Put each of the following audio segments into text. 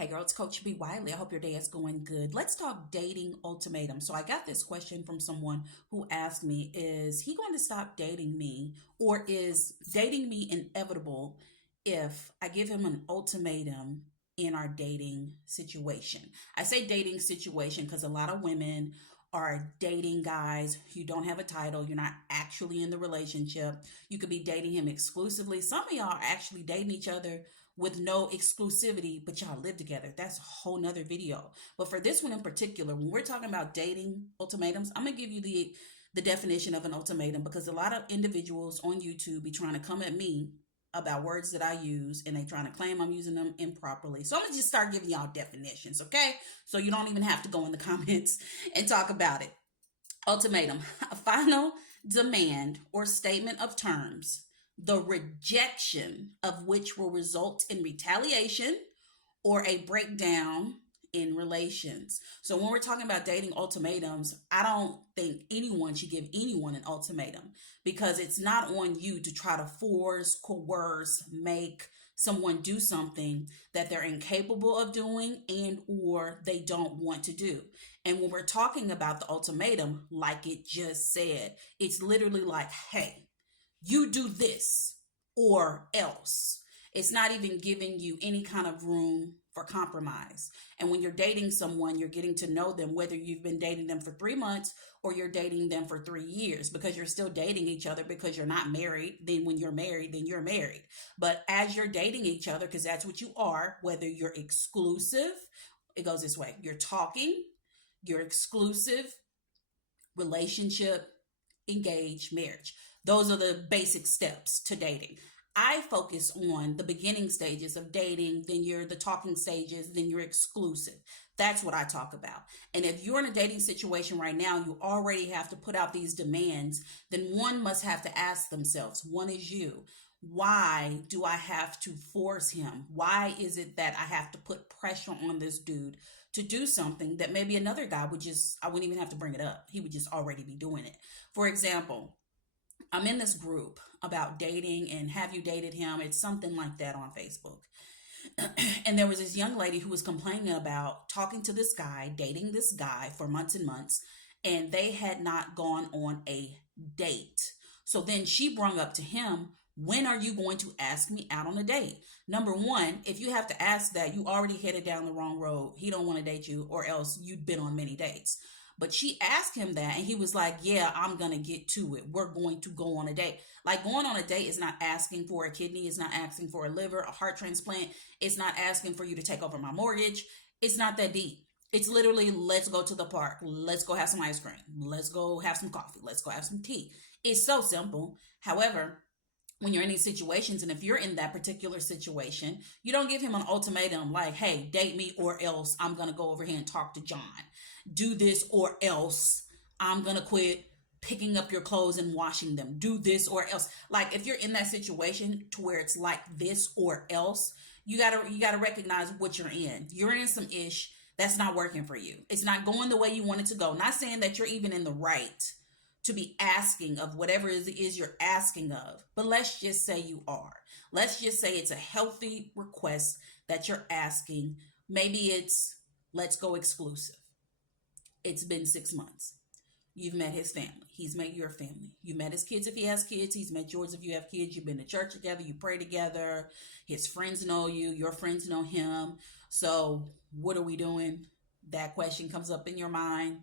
Hey girl, it's Coach B. Wiley. I hope your day is going good. Let's talk dating ultimatum. So I got this question from someone who asked me, is he going to stop dating me, or is dating me inevitable if I give him an ultimatum in our dating situation? I say dating situation because a lot of women are dating guys. You don't have a title. You're not actually in the relationship. You could be dating him exclusively. Some of y'all are actually dating each other with no exclusivity, but y'all live together. That's a whole nother video. But for this one in particular, when we're talking about dating ultimatums, I'm gonna give you the definition of an ultimatum, because a lot of individuals on YouTube be trying to come at me about words that I use, and they trying to claim I'm using them improperly. So I'm gonna just start giving y'all definitions, okay? So you don't even have to go in the comments and talk about it. Ultimatum: a final demand or statement of terms, the rejection of which will result in retaliation or a breakdown in relations. So when we're talking about dating ultimatums, I don't think anyone should give anyone an ultimatum, because it's not on you to try to force, coerce, make someone do something that they're incapable of doing and or they don't want to do. And when we're talking about the ultimatum, like it just said, it's literally like, hey, you do this or else. It's not even giving you any kind of room for compromise. And when you're dating someone, you're getting to know them, whether you've been dating them for 3 months or you're dating them for 3 years, because you're still dating each other, because you're not married. Then when you're married, then you're married. But as you're dating each other, because that's what you are, whether you're exclusive, it goes this way: you're talking, you're exclusive, relationship, engaged, marriage. Those are the basic steps to dating. I focus on the beginning stages of dating, then you're the talking stages, then you're exclusive. That's what I talk about. And if you're in a dating situation right now, you already have to put out these demands, then one must have to ask themselves, one is you. Why do I have to force him? Why is it that I have to put pressure on this dude to do something that maybe another guy would just, I wouldn't even have to bring it up. He would just already be doing it. For example, I'm in this group about dating and have you dated him? It's something like that on Facebook. And there was this young lady who was complaining about talking to this guy, dating this guy for months and months, and they had not gone on a date. So then she brought up to him, when are you going to ask me out on a date? Number one, if you have to ask that, you already headed down the wrong road. He don't want to date you, or else you'd been on many dates. But she asked him that, and he was like, yeah, I'm going to get to it. We're going to go on a date. Like, going on a date is not asking for a kidney. It's not asking for a liver, a heart transplant. It's not asking for you to take over my mortgage. It's not that deep. It's literally, let's go to the park. Let's go have some ice cream. Let's go have some coffee. Let's go have some tea. It's so simple. However, when you're in these situations, and if you're in that particular situation, you don't give him an ultimatum like, hey, date me or else I'm going to go over here and talk to John. Do this or else I'm going to quit picking up your clothes and washing them. Do this or else. Like, if you're in that situation to where it's like this or else, you gotta recognize what you're in. You're in some ish that's not working for you. It's not going the way you want it to go. Not saying that you're even in the right to be asking of whatever it is you're asking of. But let's just say you are. Let's just say it's a healthy request that you're asking. Maybe it's, let's go exclusive. It's been 6 months. You've met his family. He's met your family. You met his kids if he has kids. He's met yours if you have kids. You've been to church together. You pray together. His friends know you. Your friends know him. So what are we doing? That question comes up in your mind.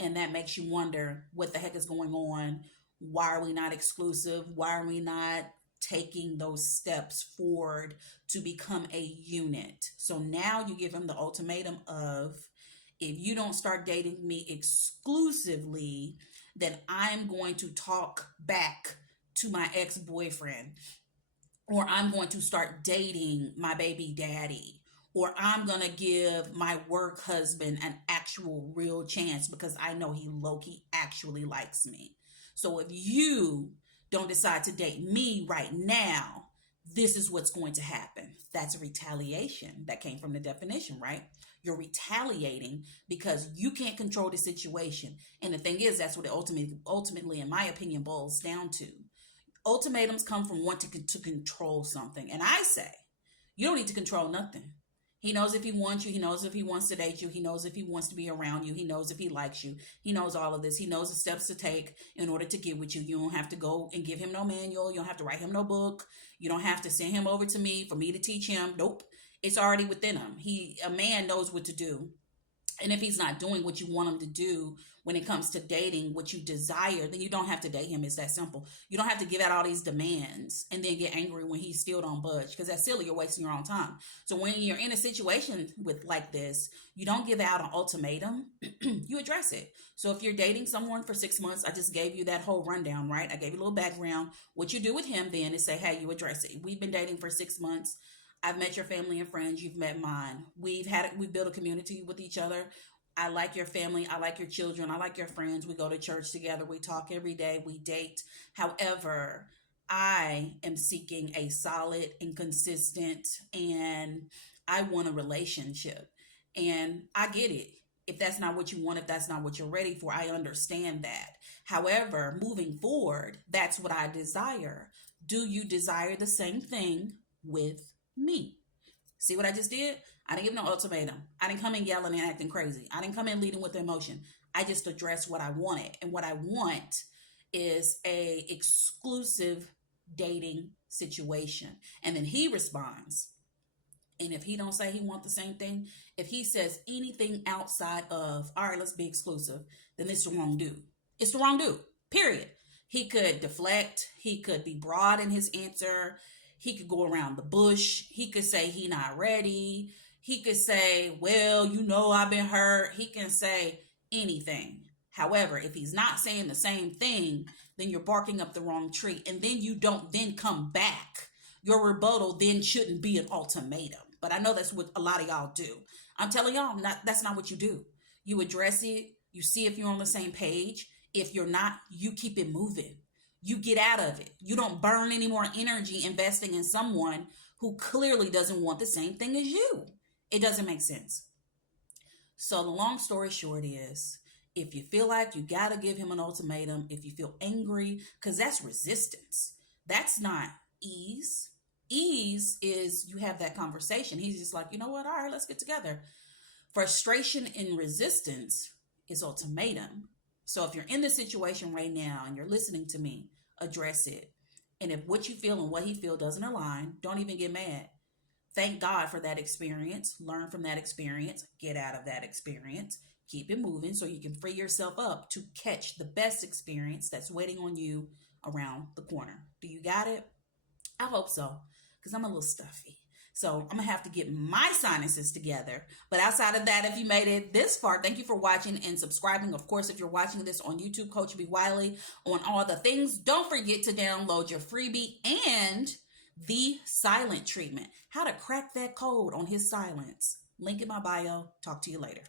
And that makes you wonder, what the heck is going on? Why are we not exclusive? Why are we not taking those steps forward to become a unit? So now you give him the ultimatum of, if you don't start dating me exclusively, then I'm going to talk back to my ex-boyfriend, or I'm going to start dating my baby daddy, or I'm going to give my work husband an actual real chance because I know he low-key actually likes me. So if you don't decide to date me right now, this is what's going to happen. That's a retaliation. That came from the definition, right? You're retaliating because you can't control the situation. And the thing is, that's what it ultimately, in my opinion, boils down to. Ultimatums come from wanting to control something. And I say, you don't need to control nothing. He knows if he wants you. He knows if he wants to date you. He knows if he wants to be around you. He knows if he likes you. He knows all of this. He knows the steps to take in order to get with you. You don't have to go and give him no manual. You don't have to write him no book. You don't have to send him over to me for me to teach him. Nope. It's already within him. A man knows what to do. And if he's not doing what you want him to do when it comes to dating, what you desire, then you don't have to date him. It's that simple. You don't have to give out all these demands and then get angry when he still don't budge, because that's silly. You're wasting your own time. So when you're in a situation with like this, you don't give out an ultimatum. You address it. So if you're dating someone for 6 months, I just gave you that whole rundown, right? I gave you a little background. What you do with him then is say, hey, you address it. We've been dating for 6 months. I've met your family and friends. You've met mine. We've built a community with each other. I like your family. I like your children. I like your friends. We go to church together. We talk every day. We date. However, I am seeking a solid and consistent, and I want a relationship. And I get it. If that's not what you want, if that's not what you're ready for, I understand that. However, moving forward, that's what I desire. Do you desire the same thing with me? See what I just did? I didn't give no ultimatum. I didn't come in yelling and acting crazy. I didn't come in leading with emotion. I just addressed what I wanted. And what I want is a exclusive dating situation. And then he responds. And if he don't say he want the same thing, if he says anything outside of, all right, let's be exclusive, then it's the wrong dude. It's the wrong dude, period. He could deflect. He could be broad in his answer. He could go around the bush. He could say he not ready. He could say, well, I've been hurt. He can say anything. However, if he's not saying the same thing, then you're barking up the wrong tree. And then you don't then come back. Your rebuttal then shouldn't be an ultimatum. But I know that's what a lot of y'all do. I'm telling y'all, that's not what you do. You address it. You see if you're on the same page. If you're not, you keep it moving. You get out of it. You don't burn any more energy investing in someone who clearly doesn't want the same thing as you. It doesn't make sense. So the long story short is, if you feel like you got to give him an ultimatum, if you feel angry, because that's resistance. That's not ease. Ease is you have that conversation. He's just like, you know what? All right, let's get together. Frustration and resistance is ultimatum. So if you're in this situation right now and you're listening to me, address it. And if what you feel and what he feels doesn't align, don't even get mad. Thank God for that experience. Learn from that experience. Get out of that experience. Keep it moving so you can free yourself up to catch the best experience that's waiting on you around the corner. Do you got it? I hope so, because I'm a little stuffy. So I'm going to have to get my sinuses together. But outside of that, if you made it this far, thank you for watching and subscribing. Of course, if you're watching this on YouTube, Coach B. Wiley, on all the things, don't forget to download your freebie and the silent treatment. How to crack that code on his silence. Link in my bio. Talk to you later.